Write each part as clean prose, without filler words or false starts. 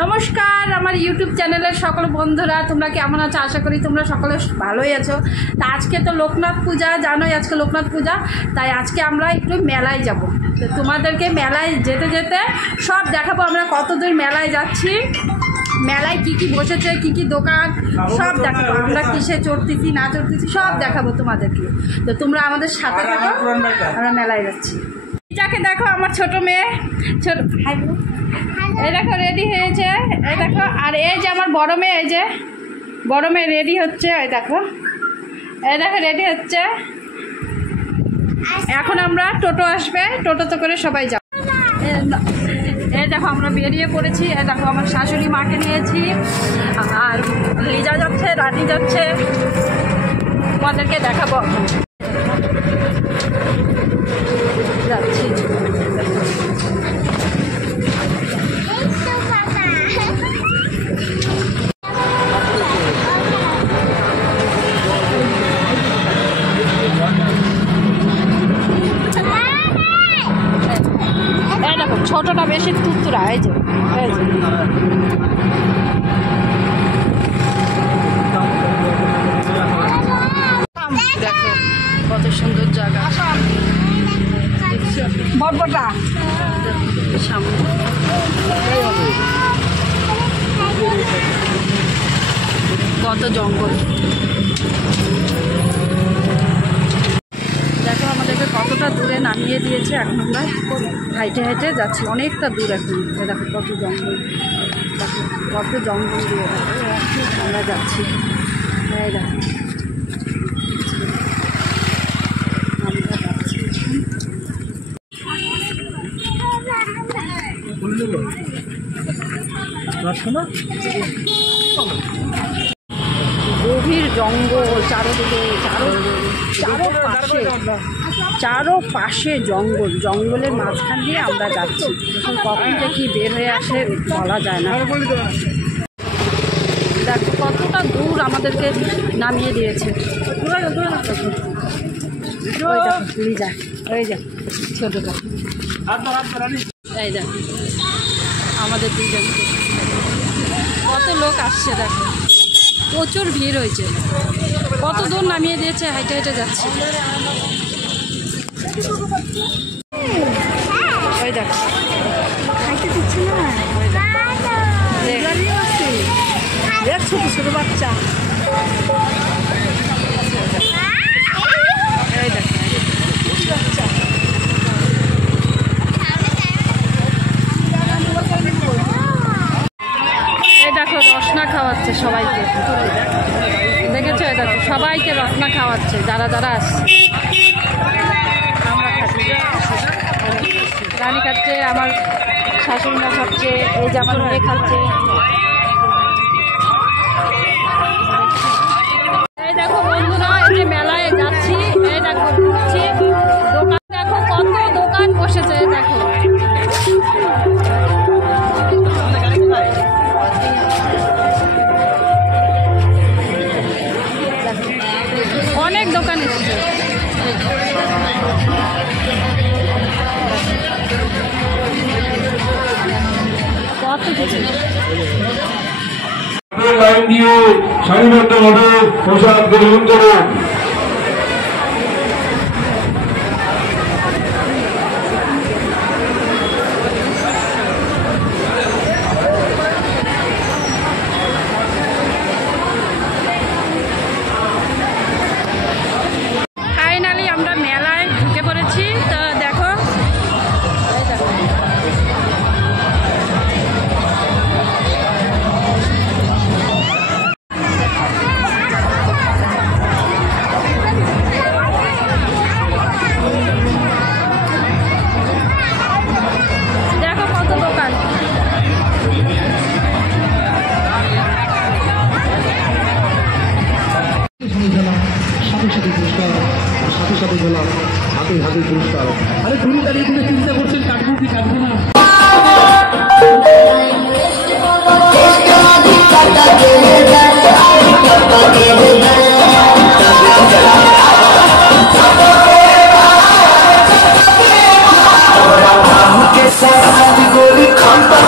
নমস্কার আমার ইউটিউব চ্যানেলের সকল বন্ধুরা, তোমরা কেমন আছো? আশা করি তোমরা সকলে ভালোই আছো। তা আজকে তো লোকনাথ পূজা, জানোই আজকে লোকনাথ পূজা, তাই আজকে আমরা একটু মেলায় যাব। তো তোমাদেরকে মেলায় যেতে যেতে সব দেখাবো আমরা কত দূর মেলায় যাচ্ছি, মেলায় কি কি বসেছে, কি কি দোকান সব দেখাবো, আমরা কিসে চড়তেছি না চড়তেছি সব দেখাবো তোমাদেরকে। তো তোমরা আমাদের সাথে থাকো, আমরা মেলায় যাচ্ছি। যাকে দেখো আমার ছোট মেয়ে, ছোট এই দেখো রেডি হয়েছে, এই দেখো। আর এই যে আমার বড় মেয়ে, এই যে বড় মেয়ে রেডি হচ্ছে, এই দেখো রেডি হচ্ছে। এখন আমরা টোটো আসবে, টোটোতে করে সবাই যাব। এই দেখো আমরা বেরিয়ে পড়েছি, এই দেখো আমার শাশুড়ি মাকে নিয়েছি, আর লিজা যাচ্ছে, রানী যাচ্ছে, তোমাদেরকে দেখাবো যাচ্ছি। ছোটটা বেশি তুতুরা, এই যে দেখো কত সুন্দর জায়গা, বটবটা সামনে কত জঙ্গল। দেখো আমাদেরকে কতটা দূরে নামিয়ে দিয়েছে, এখন আমরা হাইটে হাইটে যাচ্ছি অনেকটা দূর। এখন দেখো কত জঙ্গল, দেখো কত জঙ্গল দিয়ে আমরা যাচ্ছি। এই দেখো আমরা যাচ্ছি, গভীর জঙ্গল চারোদিকে, চারোপাশে জঙ্গল, জঙ্গলের মাঝখান দিয়ে আমরা যাচ্ছি। কখন যে কি বের হয়ে আসে বলা যায় না। দেখো কতটা দূর আমাদেরকে নামিয়ে দিয়েছে। ওই দেখো লিজা, ওই যা ছোটটা, এই দেখো আমাদের দুজনকে, কত লোক আসছে, দেখো প্রচুর ভিড় হয়েছে, কত দূর নামিয়ে দিয়েছে, হাইটে হাইটে যাচ্ছে। ওই দেখো হাইটে দিচ্ছে না, দেখ ছোট ছোট বাচ্চা, এই দেখো বাচ্চা। এই দেখো রসনা খাওয়াচ্ছে সবাইকে, দেখেছো? এই দেখো সবাইকে রসনা খাওয়াচ্ছে, যারা যারা আসছে। আমরা খাচ্ছি, রানী খাচ্ছে, আমার শাশুড়িমা খাচ্ছে, এই যে আমার মেয়ে খাচ্ছে। এই দেখো বন্ধুরা, এই যে মেলায় যাচ্ছি, এই দেখো ঘুরছি, দোকান দেখো কত দোকান বসেছে, দেখো অনেক দোকান এসেছে। কত কিছু লাইন দিয়ে সারিবদ্ধভাবে প্রসাদ গ্রহণ করুন। ফাইনালি আমরা মেলায় ঢুকে পড়েছি। তো দেখো কত দোকান, সাথে গেলাম হাতে হাতে পুরস্কার। আরে ঘুরে দাঁড়িয়ে তুমি চিন্তা করছেন কাটবো কি কাটবো না। के साथ गोली खान पर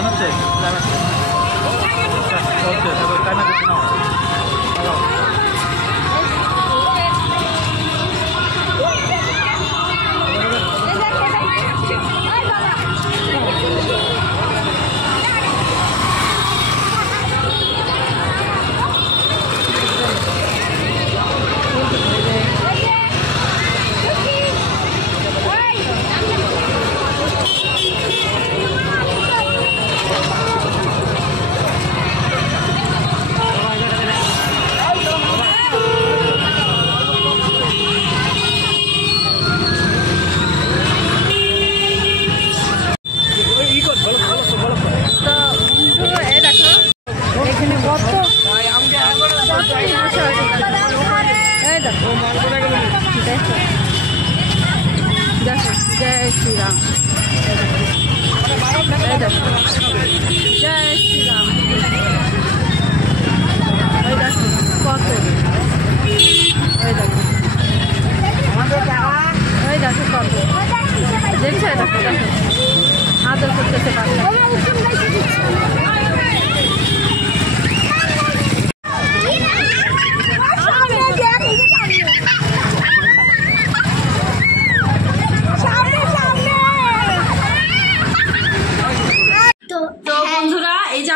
গান হচ্ছে जय श्री राम जय श्री राम कत দেখো কত দেখছো দেখো দেখো আদর করতেছে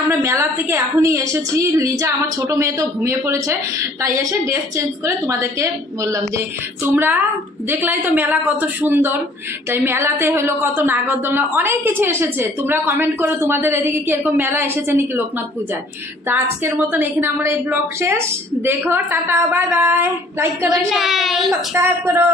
আমরা মেলা থেকে এখনই এসেছি। লিজা আমার ছোট মেয়ে তো ঘুমিয়ে পড়েছে, তাই এসে ড্রেস চেঞ্জ করে তোমাদেরকে বললাম যে তোমরা দেখলাই তো মেলা কত সুন্দর, তাই মেলাতে হলো কত নাগরদোলনা অনেক কিছু এসেছে। তোমরা কমেন্ট করো তোমাদের এদিকে কি এরকম মেলা এসেছে নাকি লোকনাথ পূজায়। তা আজকের মতন এখানে আমরা এই ব্লগ শেষ। দেখো, টাটা, বাই বাই, লাইক করো, সাবস্ক্রাইব করো।